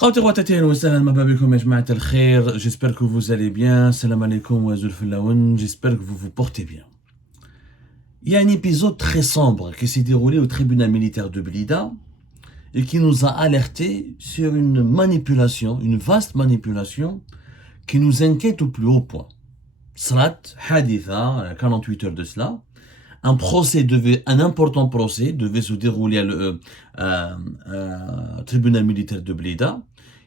خوتي خواتاتي اهلا وسهلا مرحبا بكم يا جماعة الخير. J'espère que vous allez bien. Salam alaikum wa zulfilaoun. J'espère que vous vous portez bien. Il y a un épisode très sombre qui s'est déroulé au tribunal militaire de Blida et qui nous a alerté sur une manipulation, une vaste manipulation qui nous inquiète au plus haut point. Salat, haditha, 48 heures de cela, un important procès devait se dérouler au tribunal militaire de Blida.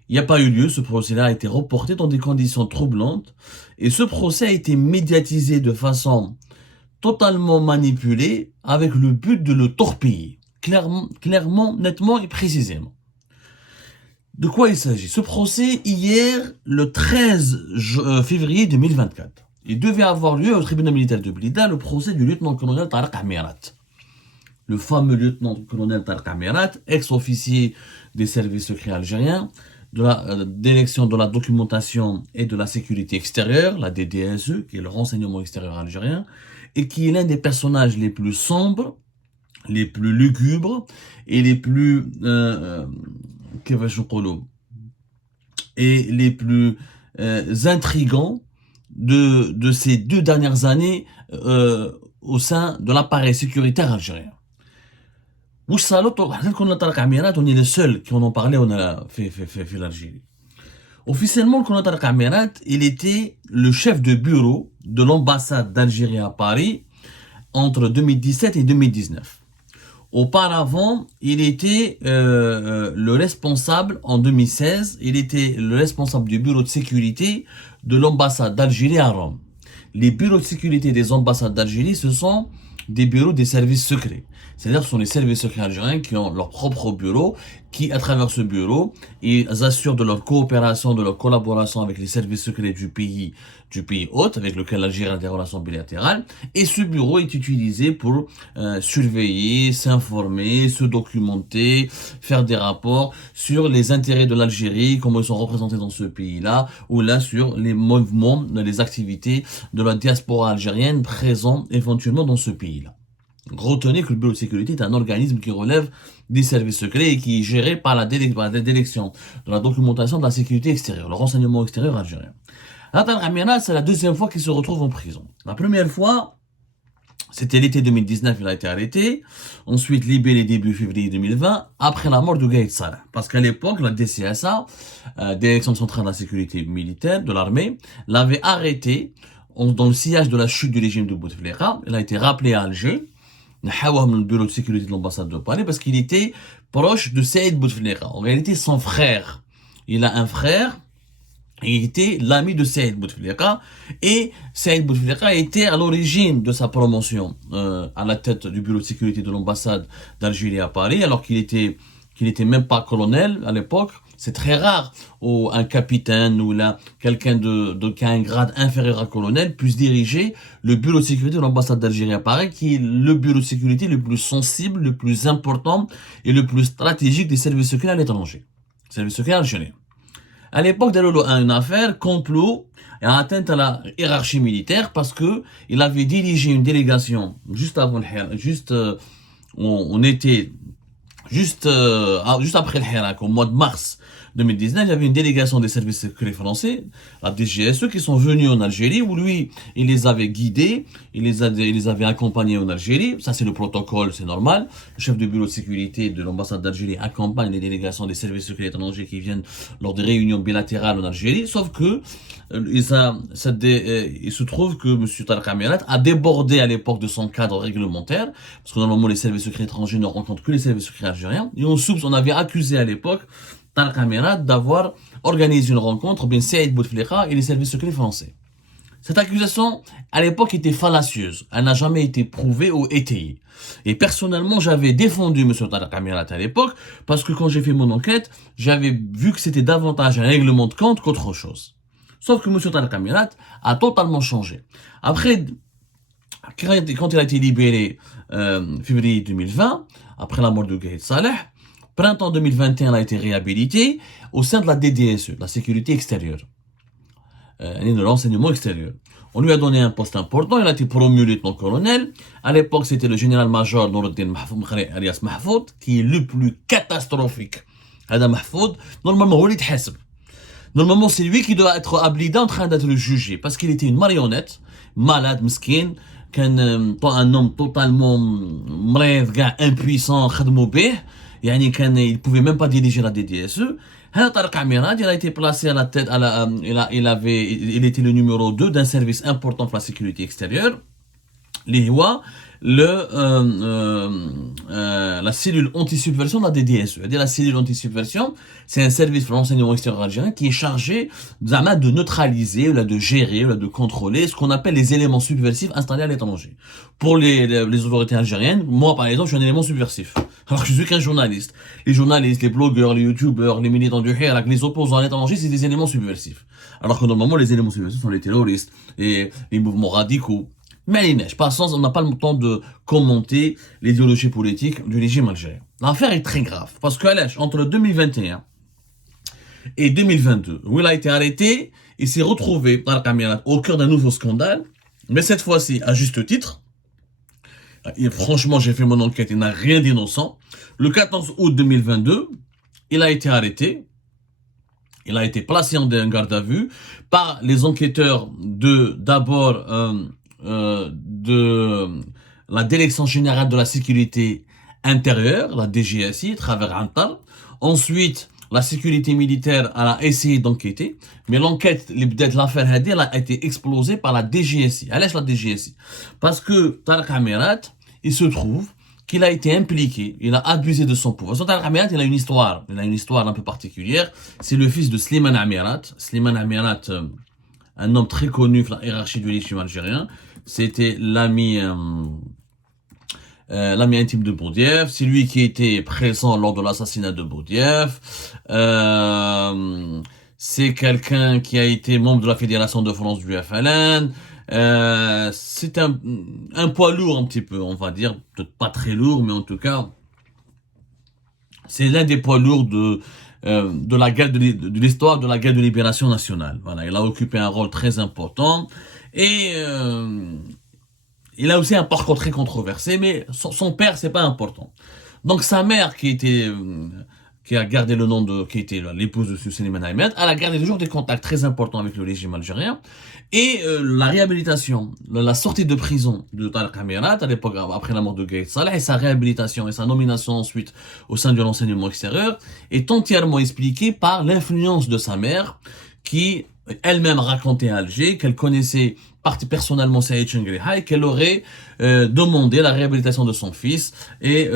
Il n'y a pas eu lieu, ce procès-là a été reporté dans des conditions troublantes et ce procès a été médiatisé de façon totalement manipulée avec le but de le torpiller, clairement, nettement et précisément. De quoi il s'agit? Ce procès, hier, le 13 février 2024, il devait avoir lieu au tribunal militaire de Blida le procès du lieutenant-colonel Tariq Amirat. Le fameux lieutenant-colonel Tariq Amirat, ex-officier des services secrets algériens, de la direction de la documentation et de la sécurité extérieure, la DDSE, qui est le renseignement extérieur algérien, et qui est l'un des personnages les plus sombres, les plus lugubres et les plus intrigants de ces 2 dernières années au sein de l'appareil sécuritaire algérien. On est les seuls qui en ont parlé في l'Algérie. Officiellement, le colonel Tariq Amirat, il était le chef de bureau de l'ambassade d'Algérie à Paris entre 2017 et 2019. Auparavant, il était le responsable, en 2016, il était le responsable du bureau de sécurité de l'ambassade d'Algérie à Rome. Les bureaux de sécurité des ambassades d'Algérie, ce sont des bureaux des services secrets. C'est-à-dire ce sont les services secrets algériens qui ont leur propre bureau, qui, à travers ce bureau, ils assurent de leur coopération, de leur collaboration avec les services secrets du pays hôte, avec lequel l'Algérie a des relations bilatérales. Et ce bureau est utilisé pour surveiller, s'informer, se documenter, faire des rapports sur les intérêts de l'Algérie, comment ils sont représentés dans ce pays-là, ou là sur les mouvements, les activités de la diaspora algérienne présents éventuellement dans ce pays-là. Retenez que le bureau de sécurité est un organisme qui relève des services secrets et qui est géré par la direction de la documentation de la sécurité extérieure, le renseignement extérieur algérien. Tariq Amirat, c'est la deuxième fois qu'il se retrouve en prison. La première fois, c'était l'été 2019, il a été arrêté. Ensuite, libéré début février 2020, après la mort de Gaïd Salah. Parce qu'à l'époque, la DCSA, Direction centrale de la sécurité militaire de l'armée, l'avait arrêté dans le sillage de la chute du régime de Bouteflika. Il a été rappelé à Alger. Le bureau de sécurité de l'ambassade de Paris parce qu'il était proche de Saïd Bouteflika. En réalité, son frère, il a un frère, il était l'ami de Saïd Bouteflika et Saïd Bouteflika était à l'origine de sa promotion à la tête du bureau de sécurité de l'ambassade d'Algérie à Paris alors qu'il était même pas colonel à l'époque. C'est très rare où un capitaine ou là quelqu'un qui a un grade inférieur à colonel puisse diriger le bureau de sécurité de l'ambassade d'Algérie à Paris, qui est le bureau de sécurité le plus sensible, le plus important et le plus stratégique des services secrets à l'étranger. Services secrets algériens. À l'époque, il y a une affaire complot et atteinte à la hiérarchie militaire parce que il avait dirigé une délégation juste avant on était juste après le Hirak, au mois de mars 2019, il y avait une délégation des services secrets français, la DGSE, qui sont venus en Algérie, où lui, il les avait guidés, il les avait accompagnés en Algérie. Ça, c'est le protocole, c'est normal. Le chef de bureau de sécurité de l'ambassade d'Algérie accompagne les délégations des services secrets étrangers qui viennent lors des réunions bilatérales en Algérie, sauf que il se trouve que M. Tariq Amirat a débordé à l'époque de son cadre réglementaire, parce que normalement les services secrets étrangers ne rencontrent que les services secrets algériens, et on avait accusé à l'époque Tariq Amirat d'avoir organisé une rencontre bien Saïd Bouteflika et les services secrets français. Cette accusation, à l'époque, était fallacieuse. Elle n'a jamais été prouvée ou étayée. Et personnellement, j'avais défendu M. Tariq Amirat à l'époque, parce que quand j'ai fait mon enquête, j'avais vu que c'était davantage un règlement de compte qu'autre chose. Sauf que M. Tariq Amirat a totalement changé. Après, quand il a été libéré février 2020, après la mort de Gaïd Salah, printemps 2021, il a été réhabilité au sein de la DDSE, la sécurité extérieure, de l'enseignement extérieur. On lui a donné un poste important, il a été promu lieutenant-colonel. À l'époque, c'était le général-major Noureddin Mahfoud, alias Mahfoud, qui est le plus catastrophique هذا محفوظ normalement هو اللي يتحاسب. Normalement, c'est lui qui doit être habilité en train d'être jugé, parce qu'il était une marionnette, malade, مسكين, un homme totalement مريض, impuissant, خدموا به, يعني il pouvait même pas diriger la DDSE. هذا طارق عميرات, il a été placé à la tête, il était le numéro 2 d'un service important pour la sécurité extérieure, اللي هو la cellule anti-subversion de la DDSE. C'est-à-dire la cellule anti-subversion, c'est un service pour l'enseignement extérieur algérien qui est chargé de neutraliser, ou de gérer, ou de contrôler ce qu'on appelle les éléments subversifs installés à l'étranger. Pour les autorités algériennes, moi par exemple, je suis un élément subversif. Alors que je suis qu'un journaliste. Les journalistes, les blogueurs, les youtubeurs, les militants du Hirak, les opposants à l'étranger, c'est des éléments subversifs. Alors que normalement, les éléments subversifs sont les terroristes et les mouvements radicaux. Mais par sens, on n'a pas le temps de commenter l'idéologie politique du régime algérien. L'affaire est très grave, parce que entre 2021 et 2022, où il a été arrêté, il s'est retrouvé au cœur d'un nouveau scandale, mais cette fois-ci, à juste titre. Et franchement, j'ai fait mon enquête, il n'a rien d'innocent. Le 14 août 2022, il a été arrêté. Il a été placé en garde à vue par les enquêteurs de la Direction Générale de la Sécurité Intérieure, la DGSI, à travers Antal. Ensuite, la sécurité militaire a essayé d'enquêter, mais l'enquête, l'affaire elle a été explosée par la DGSI. Elle est la DGSI. Parce que Tarek Amirat, il se trouve qu'il a été impliqué, il a abusé de son pouvoir. Tarek Amirat, il a une histoire un peu particulière. C'est le fils de Slimane Amirat. Slimane Amirat, un homme très connu dans la hiérarchie du régime algérien. C'était l'ami intime de Boudiaf. C'est lui qui était présent lors de l'assassinat de Boudiaf. C'est quelqu'un qui a été membre de la Fédération de France du FLN. C'est un poids lourd un petit peu, on va dire. Peut-être pas très lourd, mais en tout cas, c'est l'un des poids lourds de la guerre de l'histoire de la guerre de libération nationale. Voilà, il a occupé un rôle très important. Et il a aussi un parcours très controversé, mais son père, c'est pas important. Donc sa mère, qui a gardé le nom qui était l'épouse de Slimane Amirat, elle a gardé toujours des contacts très importants avec le régime algérien. Et la réhabilitation, la sortie de prison de Tarek Amirat, à l'époque, après la mort de Gaït Salah, et sa réhabilitation et sa nomination ensuite au sein de l'enseignement extérieur, est entièrement expliquée par l'influence de sa mère, qui elle-même racontait à Alger qu'elle connaissait personnellement Saïd Chengriha et qu'elle aurait demandé la réhabilitation de son fils et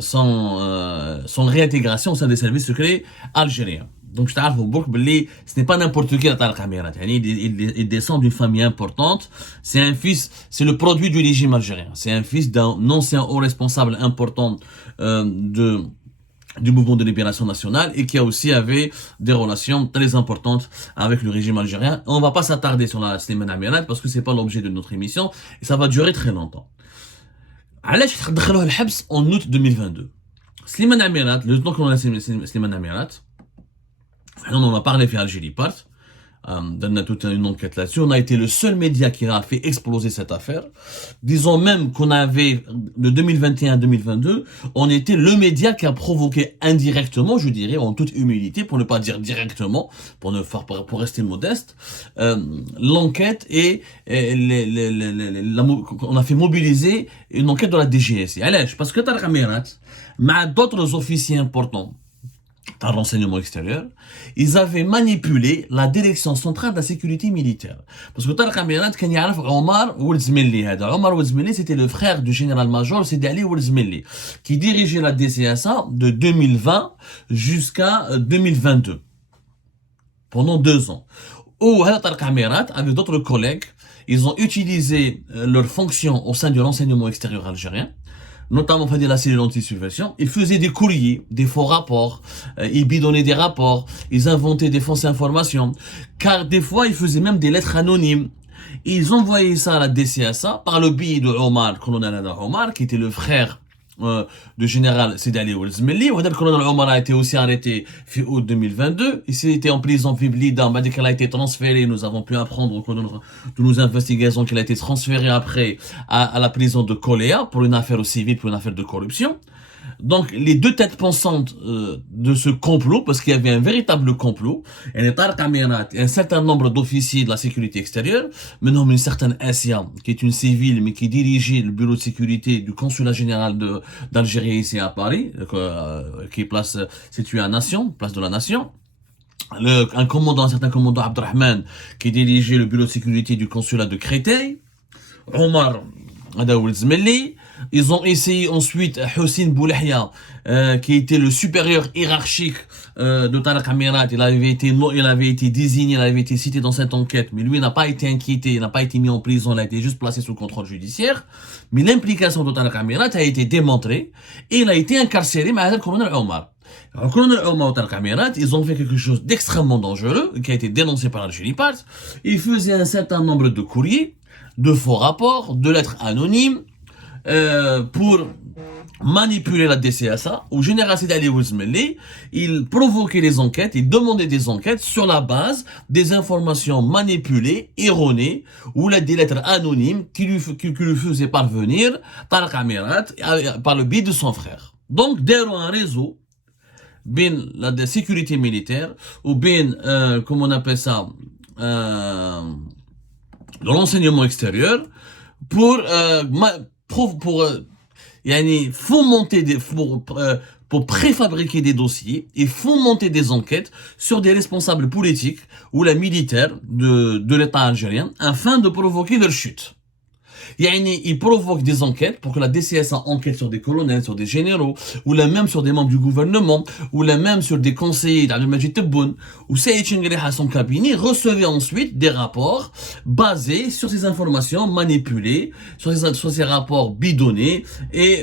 son réintégration au sein des services secrets algériens. Donc je t'arrive au bouc, ce n'est pas n'importe qui Tarek Amirat. Il descend d'une famille importante. C'est le produit du régime algérien. C'est un fils d'un ancien haut responsable important du mouvement de libération nationale et qui a aussi avait des relations très importantes avec le régime algérien. On va pas s'attarder sur la Slimane Amirat parce que c'est pas l'objet de notre émission et ça va durer très longtemps. علاش دخلوه الحبس en août 2022. Slimane Amirat, le lieutenant-colonel Slimane Amirat, on en a parlé في Algérie Part, on a toute une enquête là-dessus. On a été le seul média qui a fait exploser cette affaire. Disons même qu'on avait, de 2021 à 2022, on était le média qui a provoqué indirectement, je dirais, en toute humilité, pour ne pas dire directement, pour rester modeste, l'enquête et on a fait mobiliser une enquête de la DGSI. Parce que Tarek Amirat, mais d'autres officiers importants, dans le renseignement extérieur, ils avaient manipulé la direction centrale de la sécurité militaire. Parce que Tarek Amirat, quand il y a Omar Ouelzmeli, Omar Ouelzmeli, c'était le frère du général-major Sidi Ali Ouelzmeli, qui dirigeait la DCSA de 2020 jusqu'à 2022. Pendant 2 ans. Où Tarek Amirat, avec d'autres collègues, ils ont utilisé leurs fonctions au sein de renseignement extérieur algérien, notamment de la cellule anti-subversion. Ils faisaient des courriers, des faux rapports, ils bidonnaient des rapports, ils inventaient des fausses informations, car des fois ils faisaient même des lettres anonymes. Ils envoyaient ça à la DCSA par le biais de Omar, colonel Omar, qui était le frère du général Sidi Ali Ouelzmeli. Le colonel Omar a été aussi arrêté fin août 2022. Il était en prison Fiblida. On m'a dit qu'elle a été transférée. Nous avons pu apprendre au cours de nos investigations qu'elle a été transférée après à la prison de Koléa pour une affaire civile, pour une affaire de corruption. Donc, les deux têtes pensantes de ce complot, parce qu'il y avait un véritable complot, et Tarek Amirat et un certain nombre d'officiers de la sécurité extérieure, menant une certaine Asia, qui est une civile, mais qui dirigeait le bureau de sécurité du consulat général d'Algérie ici à Paris, qui est place située à Nation, place de la Nation. Un certain commandant Abdelrahman, qui dirigeait le bureau de sécurité du consulat de Créteil, Omar Zmelli. Ils ont essayé ensuite Hossein Boulahia, qui était le supérieur hiérarchique de Tarek Amirat. Il avait été désigné, il avait été cité dans cette enquête, mais lui n'a pas été inquiété, il n'a pas été mis en prison, il a été juste placé sous contrôle judiciaire. Mais l'implication de Tarek Amirat a été démontrée et il a été incarcéré par le colonel Omar. Alors, le colonel Omar et Tarek Amirat, ils ont fait quelque chose d'extrêmement dangereux, qui a été dénoncé par Algérie Part. Ils faisaient un certain nombre de courriers, de faux rapports, de lettres anonymes, pour manipuler la DCSA. Au général Sidi Ali Ouzmeli, il provoquait les enquêtes, il demandait des enquêtes sur la base des informations manipulées, erronées, ou des lettres anonymes qui lui faisaient parvenir Tarek Amirat par le biais de son frère. Donc, derrière un réseau, bien la sécurité militaire, ou bien, comment on appelle ça, de l'enseignement extérieur, pour pour préfabriquer des dossiers et fomenter des enquêtes sur des responsables politiques ou la militaire de l'État algérien afin de provoquer leur chute. Il provoque des enquêtes pour que la DCSA enquête sur des colonels, sur des généraux, ou même sur des membres du gouvernement, ou même sur des conseillers d'Abdelmajid Tebboune, ou Saïd Chengreh à son cabinet recevait ensuite des rapports basés sur ces informations manipulées, sur ces rapports bidonnés et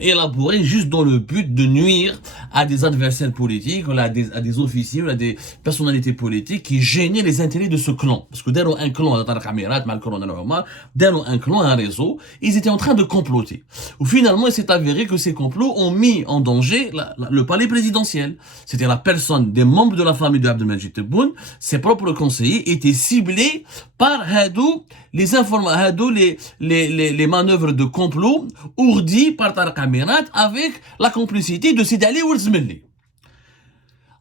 élaborés juste dans le but de nuire à des adversaires politiques, à des officiers, à des personnalités politiques qui gênaient les intérêts de ce clan. Parce que derrière un clan, de Tarek Amirat, mal colonel Omar, derrière un clan, un réseau, ils étaient en train de comploter. Ou finalement, il s'est avéré que ces complots ont mis en danger le palais présidentiel. C'était la personne des membres de la famille de Abdelmajid Tebboune, ses propres conseillers étaient ciblés par les manœuvres de complot ourdies par Tarek Amirat avec la complicité de Sidi Ali Ouzmeli.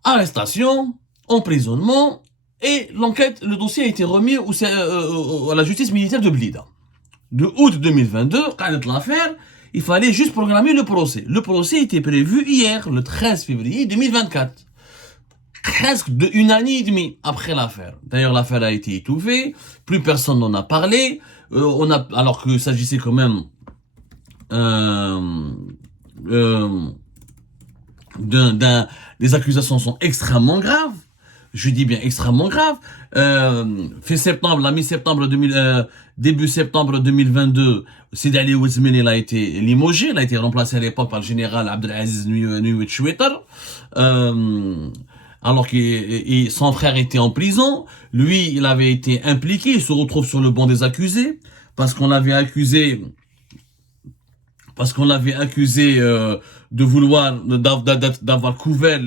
Arrestation, emprisonnement, et le dossier a été remis à la justice militaire de Blida. De août 2022, quand l'affaire, il fallait juste programmer le procès. Le procès était prévu hier, le 13 février 2024. Presque une année et demie après l'affaire. D'ailleurs, l'affaire a été étouffée, plus personne n'en a parlé, alors qu'il s'agissait quand même les accusations sont extrêmement graves. Je dis bien extrêmement grave. Début septembre 2022, Sidi Ali Ouzmeli a été limogé, il a été remplacé à l'époque par le général Abdelaziz Nuit Chouetter, alors que son frère était en prison. Lui, il avait été impliqué, il se retrouve sur le banc des accusés, parce qu'on l'avait accusé de vouloir, d'avoir couvert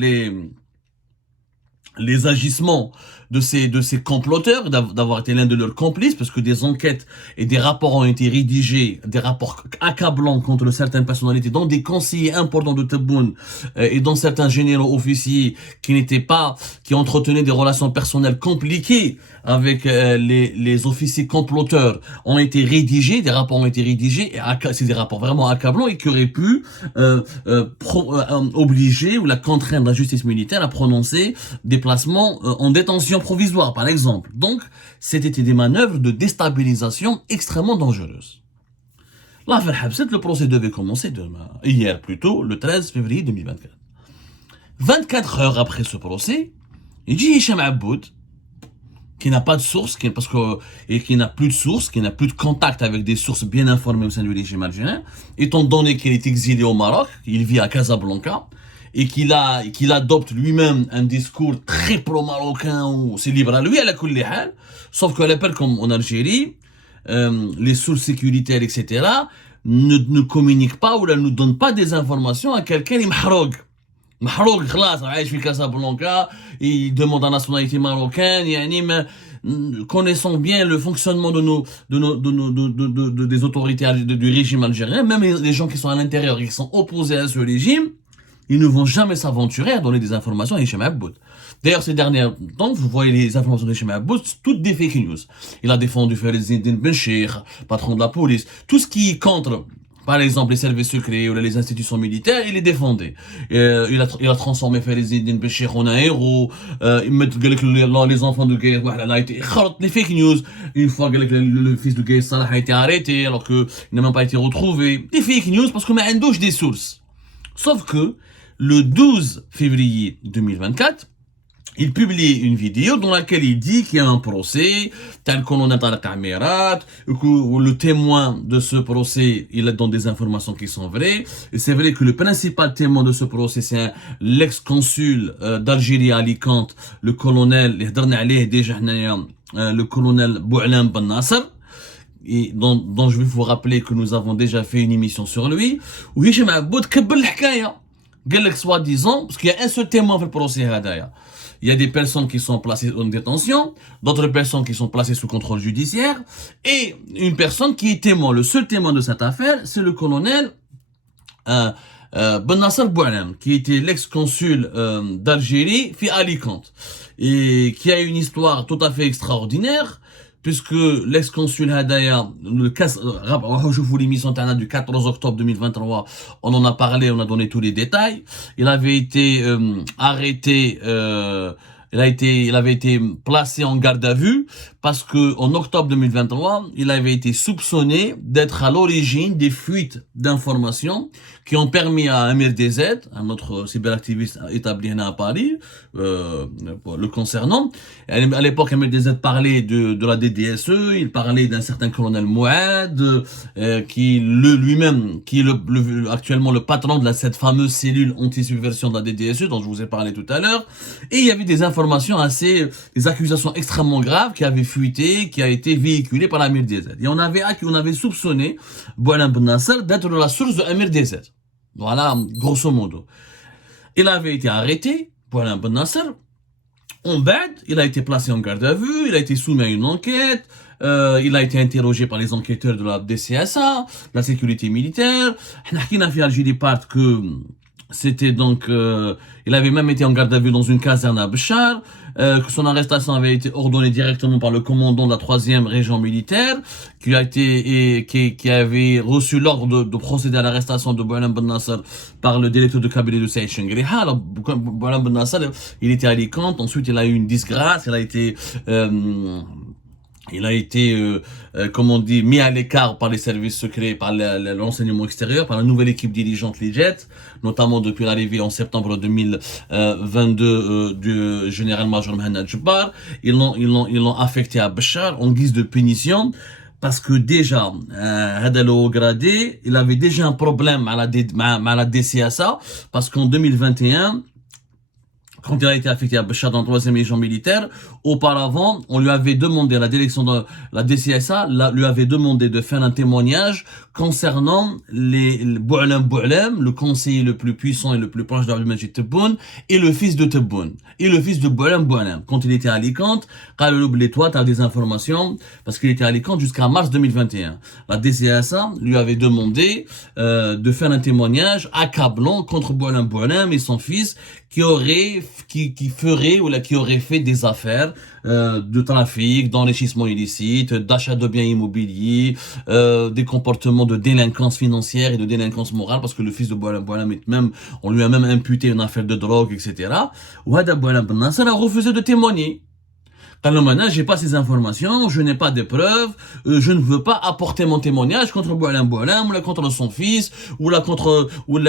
les agissements de ces comploteurs, d'avoir été l'un de leurs complices, parce que des enquêtes et des rapports ont été rédigés, des rapports accablants contre certaines personnalités, dont des conseillers importants de Tebboune et dont certains généraux officiers qui entretenaient des relations personnelles compliquées avec les officiers comploteurs ont été rédigés, des rapports ont été rédigés, et c'est des rapports vraiment accablants et qui auraient pu obliger ou la contraindre la justice militaire à prononcer des placements en détention provisoire, par exemple. Donc, c'était des manœuvres de déstabilisation extrêmement dangereuses. L'affaire Habset, le procès devait commencer hier plutôt, le 13 février 2024. 24 heures après ce procès, il dit Hicham Aboud, qui n'a pas de source, qui n'a plus de source, qui n'a plus de contact avec des sources bien informées au sein du régime algérien, étant donné qu'il est exilé au Maroc, il vit à Casablanca, et qu'il adopte lui-même un discours très pro-marocain, où c'est libre à lui, à la kulli hal, sauf qu'à l'époque, comme en Algérie, les sources sécuritaires, etc., ne communiquent pas ou ne nous donnent pas des informations à quelqu'un qui est mahroug. Mahroug, خلاص, عايش في Casablanca, il demande la nationalité marocaine, connaissant bien le fonctionnement des autorités du régime algérien, même les gens qui sont à l'intérieur et qui sont opposés à ce régime, ils ne vont jamais s'aventurer à donner des informations à Hicham Aboud. D'ailleurs, ces derniers temps, vous voyez les informations de Hicham Aboud, toutes des fake news. Il a défendu Farid Zine Benchir, patron de la police. Tout ce qui est contre, par exemple, les services secrets ou les institutions militaires, il les défendait. Il a transformé Farid Zine Benchir en un héros. Il met les enfants de guerre, voilà, les fake news. Une fois que le fils de Gaïs Salah a été arrêté, alors qu'il n'a même pas été retrouvé. Des fake news parce qu'on a des sources. Sauf que, le 12 février 2024, il publie une vidéo dans laquelle il dit qu'il y a un procès, tel qu'on a dans la caméra, que le témoin de ce procès, il donne des informations qui sont vraies. Et c'est vrai que le principal témoin de ce procès, c'est l'ex-consul d'Algérie à Alicante, le colonel, le colonel Boualam Ben Nasser, et dont je vais vous rappeler que nous avons déjà fait une émission sur lui, où Hicham Aboud كبر الحكاية. قال لك soi-disant, parce qu'il y a un seul témoin في البروسي هذايا. Il y a des personnes qui sont placées en détention, d'autres personnes qui sont placées sous contrôle judiciaire, et une personne qui est témoin. Le seul témoin de cette affaire, c'est le colonel Ben Nasser Boualam, qui était l'ex-consul d'Algérie, fi Alicante, et qui a une histoire tout à fait extraordinaire, puisque l'ex-consul Hadaya, je vous l'émission du 14 octobre 2023, on en a parlé, on a donné tous les détails. Il avait été arrêté, il avait été placé en garde à vue parce que en octobre 2023, il avait été soupçonné d'être à l'origine des fuites d'informations qui ont permis à Amir DZ, un autre cyberactiviste établi à Paris, le concernant. À l'époque, Amir DZ parlait de la DDSE, il parlait d'un certain colonel Mouad, qui est actuellement le patron de cette fameuse cellule anti-subversion de la DDSE dont je vous ai parlé tout à l'heure. Et il y avait des informations des accusations extrêmement graves qui avaient fuité, qui a été véhiculées par l'Amir DZ. Et on avait soupçonné Boualam Ben Nasser d'être la source de Amir DZ. Voilà, grosso modo. Il avait été arrêté, Boualam Ben Nasser. En bad, il a été placé en garde à vue, il a été soumis à une enquête, il a été interrogé par les enquêteurs de la DCSA, de la sécurité militaire. On a fait Algérie part que c'était donc, il avait même été en garde à vue dans une caserne à Béchar, que son arrestation avait été ordonnée directement par le commandant de la 3e région militaire, qui avait reçu l'ordre de procéder à l'arrestation de Boualam Ben Nasser par le directeur de cabinet de Saïd Chengriha. Alors, Boualam Ben Nasser, il était à Alicante, ensuite il a eu une disgrâce, il a été, comme on dit, mis à l'écart par les services secrets, par l'enseignement extérieur, par la nouvelle équipe dirigeante Lijet, notamment depuis l'arrivée en septembre 2022 du général-major Mohamed Jabbar. Ils l'ont affecté à Béchar en guise de punition. Parce que déjà, Hadalo Gradé, il avait déjà un problème à la DCSA, parce qu'en 2021, quand il a été affecté à Béchar dans la 3e région militaire, auparavant, on lui avait demandé, la direction de la DCSA lui avait demandé de faire un témoignage concernant Boualam, le conseiller le plus puissant et le plus proche d'Abdelmajid Tebboune, et le fils de Tebboune, et le fils de Boualam. Quand il était à Alicante, toi, tu as des informations, parce qu'il était à Alicante jusqu'à mars 2021. La DCSA lui avait demandé de faire un témoignage accablant contre Boualam et son fils, qui aurait fait des affaires de trafic, d'enrichissement illicite, d'achat de biens immobiliers, des comportements de délinquance financière et de délinquance morale, parce que le fils de Boualam on lui a même imputé une affaire de drogue, etc. Ouada Boualam Ben Nasser a refusé de témoigner. Quand maintenant, j'ai pas ces informations, je n'ai pas de preuves, je ne veux pas apporter mon témoignage contre Boualam, ou là contre son fils, ou là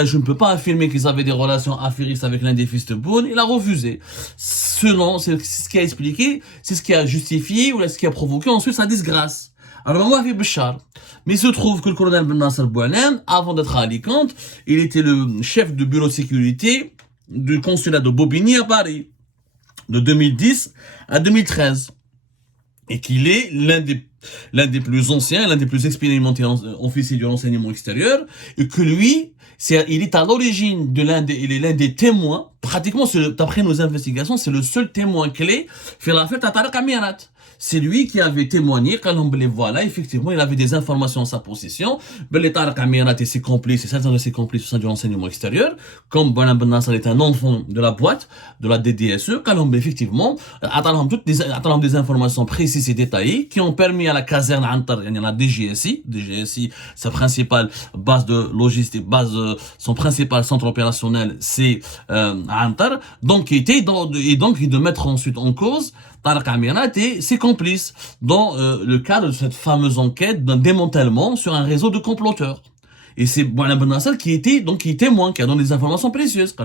je ne peux pas affirmer qu'ils avaient des relations affairistes avec l'un des fils de Boune. Il a refusé. Selon, c'est ce qui a expliqué, c'est ce qui a justifié, ou là ce qui a provoqué ensuite sa disgrâce. Alors, on va faire Béchar. Mais il se trouve que le colonel Ben Nasser Boualam, avant d'être à Alicante, il était le chef de bureau de sécurité du consulat de Bobigny à Paris, de 2010 à 2013, et qu'il est l'un des plus anciens, l'un des plus expérimentés officiers du renseignement extérieur, et que lui, il est à l'origine il est l'un des témoins pratiquement, d'après nos investigations, c'est le seul témoin clé fait l'affaire Tariq Amirat. C'est lui qui avait témoigné, quand on les voilà, effectivement, il avait des informations en sa possession. Les Tariq Amirat et ses complices, et certains de ses complices au sein du renseignement extérieur, comme Boualem Ben Nasser est un enfant de la boîte, de la DDSE, quand on effectivement, attendant des informations précises et détaillées qui ont permis à la caserne Antar, il y en a DGSI, sa principale base de logistique, son principal centre opérationnel, c'est Antar, donc de mettre ensuite en cause Tariq Amirat et ses complices dans le cadre de cette fameuse enquête d'un démantèlement sur un réseau de comploteurs. Et c'est Boualem Ben Nasser qui est témoin, qui a donné des informations précieuses.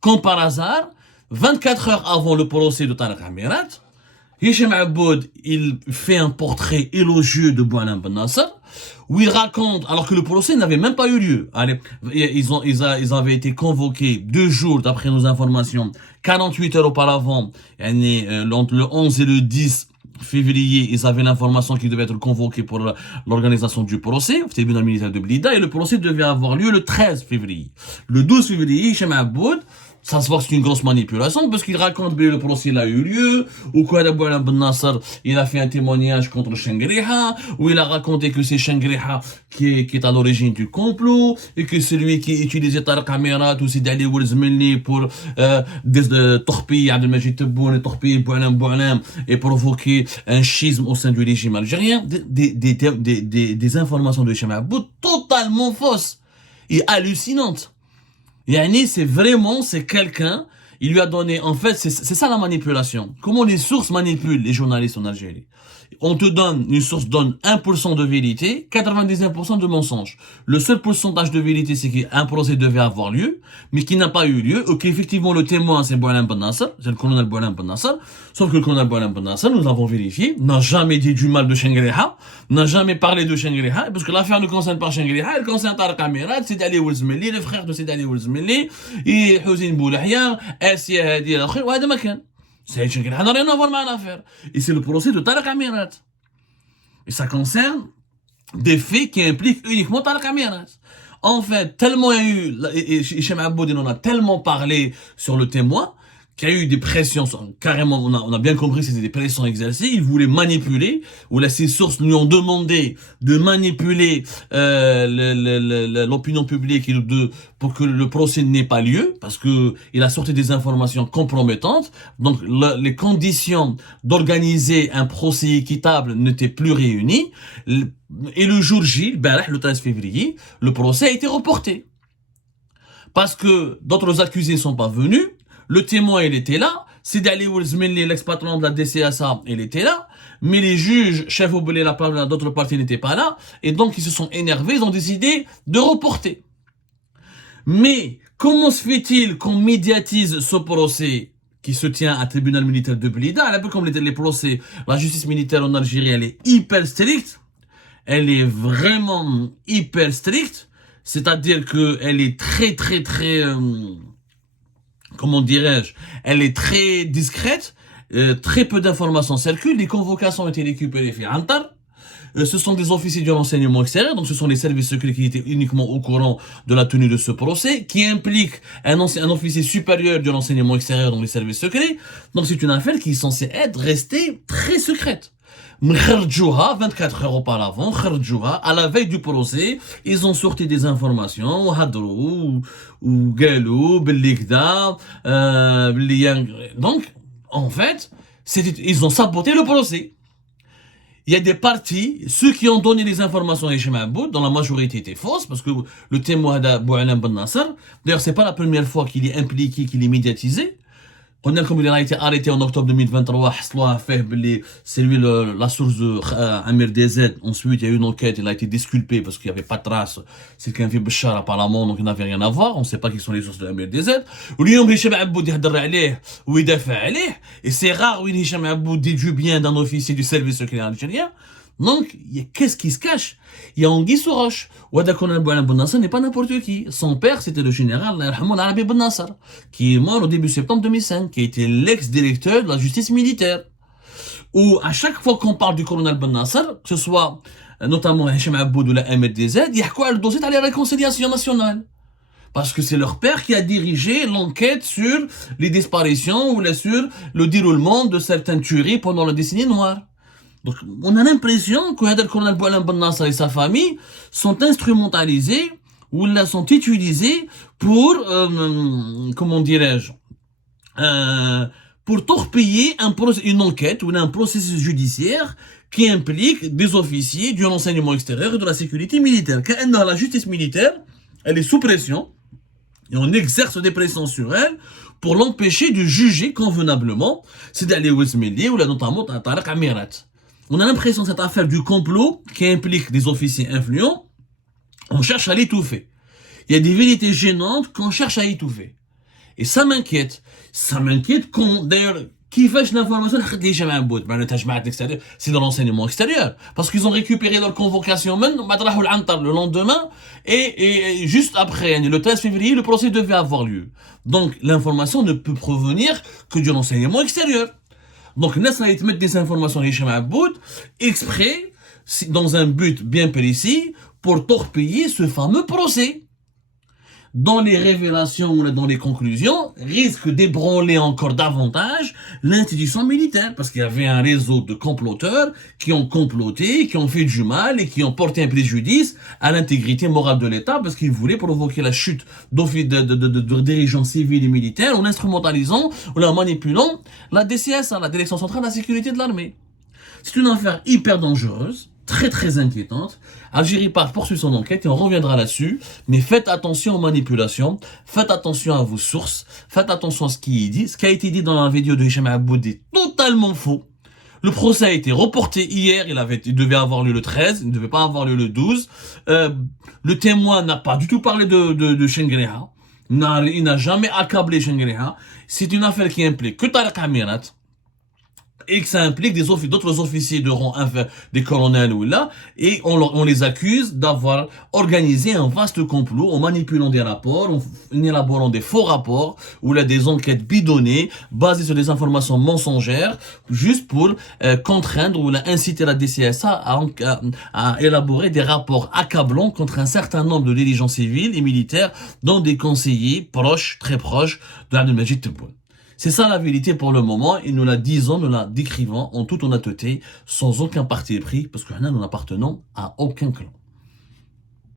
Comme par hasard, 24 heures avant le procès de Tariq Amirat, Hicham Aboud, il fait un portrait élogieux de Boualem Ben Nasser, où il raconte, alors que le procès n'avait même pas eu lieu. Allez, ils avaient été convoqués 2 jours, d'après nos informations, 48 heures auparavant, entre le 11 et le 10 février, ils avaient l'information qu'ils devaient être convoqués pour l'organisation du procès, au tribunal militaire de Blida, et le procès devait avoir lieu le 13 février. Le 12 février, Hicham Aboud, ça se voit que c'est une grosse manipulation parce qu'il raconte que le procès a eu lieu, ou que Boualem Ben Nasser, il a fait un témoignage contre Shengriha, où il a raconté que c'est Shengriha qui est à l'origine du complot, et que c'est lui qui utilisait Tariq Amirat ou Sidi Ali Oulzmilni pour torpiller Abdelmajid Tebboune et torpiller Boualem et provoquer un schisme au sein du régime algérien. Des informations de Hicham Aboud totalement fausses et hallucinantes. Yani, c'est quelqu'un, il lui a donné, en fait, c'est ça la manipulation. Comment les sources manipulent les journalistes en Algérie. Une source donne 1% de vérité, 99% de mensonge. Le seul pourcentage de vérité, c'est qu'un procès devait avoir lieu, mais qui n'a pas eu lieu, ou qu'effectivement le témoin, c'est Boualem Ben Nasser, c'est le colonel Boualem Ben Nasser, sauf que le colonel Boualem Ben Nasser, nous l'avons vérifié, n'a jamais dit du mal de Shengriha, n'a jamais parlé de Shengriha, parce que l'affaire ne concerne pas Shengriha, elle concerne Tariq Amirat, Sidi Ali Oulzmilni, le frère de Sidi Ali Oulzmilni, et Hossein Boulahia, Assia Hadi al-Akhir, wa hada ma kan. C'est Shengriha n'a rien à voir avec l'affaire. Et c'est le procès de Tariq Amirat. Et ça concerne des faits qui impliquent uniquement Tariq Amirat. En fait, tellement il y a eu, et Hicham Aboud, il en a tellement parlé sur le témoin, qu'il y a eu des pressions, carrément, on a bien compris que c'était des pressions exercées, il voulait manipuler, ou là, ses sources lui ont demandé de manipuler l'opinion publique pour que le procès n'ait pas lieu, parce que il a sorti des informations compromettantes, donc les conditions d'organiser un procès équitable n'étaient plus réunies, et le jour J, le 13 février, le procès a été reporté. Parce que d'autres accusés ne sont pas venus, le témoin, il était là. Sidi Ali Oulzmilni, l'ex-patron de la DCSA, il était là. Mais les juges, chef Oubelé, d'autres parties n'étaient pas là. Et donc, ils se sont énervés, ils ont décidé de reporter. Mais, comment se fait-il qu'on médiatise ce procès qui se tient à tribunal militaire de Blida? Un peu comme les procès, la justice militaire en Algérie, elle est hyper stricte. Elle est vraiment hyper stricte. C'est-à-dire qu'elle est très, comment dirais-je, elle est très discrète, très peu d'informations circulent, les convocations ont été récupérées via Antar, ce sont des officiers du renseignement extérieur, donc ce sont les services secrets qui étaient uniquement au courant de la tenue de ce procès, qui implique un officier supérieur du renseignement extérieur dans les services secrets, donc c'est une affaire qui est censée rester très secrète. 24 heures auparavant, à la veille du procès, ils ont sorti des informations, ou galou, donc, en fait, ils ont saboté le procès. Il y a des parties, ceux qui ont donné les informations à Hicham Aboud, dans la majorité étaient fausses, parce que le témoin de Boualem Ben Nasser, d'ailleurs c'est pas la première fois qu'il est impliqué, qu'il est médiatisé. Comme il a été arrêté en octobre 2023, c'est lui la source de Amir DZ. Ensuite, il y a eu une enquête, il a été disculpé parce qu'il n'y avait pas de trace. C'est qu'un vieux Bachar apparemment, donc il n'avait rien à voir. On ne sait pas qui sont les sources de Amir DZ. Et c'est rare où Hicham Aboud dit du bien d'un officier du service secret algérien. Donc, qu'est-ce qui se cache? Il y a Anguille sous roche. Ouada Colonel Boualem Ben Nasser n'est pas n'importe qui. Son père, c'était le général Arabi Ben Nasser, qui est mort au début septembre 2005, qui a été l'ex-directeur de la justice militaire. Où, à chaque fois qu'on parle du colonel Ben Nasser, que ce soit notamment Hicham Aboud ou la MDZ, il y a quoi le dossier à la réconciliation nationale? Parce que c'est leur père qui a dirigé l'enquête sur les disparitions ou sur le déroulement de certaines tueries pendant la décennie noire. Donc, on a l'impression que le colonel Boualem Ben Nasser et sa famille sont instrumentalisés ou là sont utilisés pour, comment dirais-je, pour torpiller une enquête ou un processus judiciaire qui implique des officiers du renseignement extérieur et de la sécurité militaire. Quand la justice militaire, elle est sous pression et on exerce des pressions sur elle pour l'empêcher de juger convenablement, c'est d'aller au Ismaili ou là notamment à Tariq Amirat. On a l'impression que cette affaire du complot qui implique des officiers influents, on cherche à l'étouffer. Il y a des vérités gênantes qu'on cherche à étouffer. Et ça m'inquiète. Ça m'inquiète d'ailleurs, qui fait l'information, c'est de l'enseignement extérieur. Parce qu'ils ont récupéré leur convocation le lendemain, et juste après, le 13 février, le procès devait avoir lieu. Donc, l'information ne peut provenir que de l'enseignement extérieur. Donc, Nas a été mettre des informations exprès, dans un but bien précis, pour torpiller ce fameux procès. Dans les révélations ou dans les conclusions, risque d'ébranler encore davantage l'institution militaire, parce qu'il y avait un réseau de comploteurs qui ont comploté, qui ont fait du mal et qui ont porté un préjudice à l'intégrité morale de l'État, parce qu'ils voulaient provoquer la chute de dirigeants civils et militaires en instrumentalisant ou en manipulant la DCS, la Direction Centrale de la Sécurité de l'Armée. C'est une affaire hyper dangereuse, très très inquiétante. Algérie poursuit son enquête et on reviendra là-dessus. Mais faites attention aux manipulations, faites attention à vos sources, faites attention à ce qui est dit. Ce qui a été dit dans la vidéo de Hicham Aboud est totalement faux. Le procès a été reporté hier, il devait avoir lieu le 13, il ne devait pas avoir lieu le 12. Le témoin n'a pas du tout parlé de Chengreha. Il n'a jamais accablé Chengreha. C'est une affaire qui implique que Tariq Amirat, et que ça implique d'autres officiers de rang des colonels ou là, et on les accuse d'avoir organisé un vaste complot en manipulant des rapports, en élaborant des faux rapports, ou là des enquêtes bidonnées, basées sur des informations mensongères, juste pour contraindre ou là inciter la DCSA à élaborer des rapports accablants contre un certain nombre de dirigeants civils et militaires, dont des conseillers proches, très proches de Abdelmajid Tebboune. C'est ça la vérité pour le moment, et nous la disons, nous la décrivons en toute honnêteté, sans aucun parti pris, parce que nous n'appartenons à aucun clan.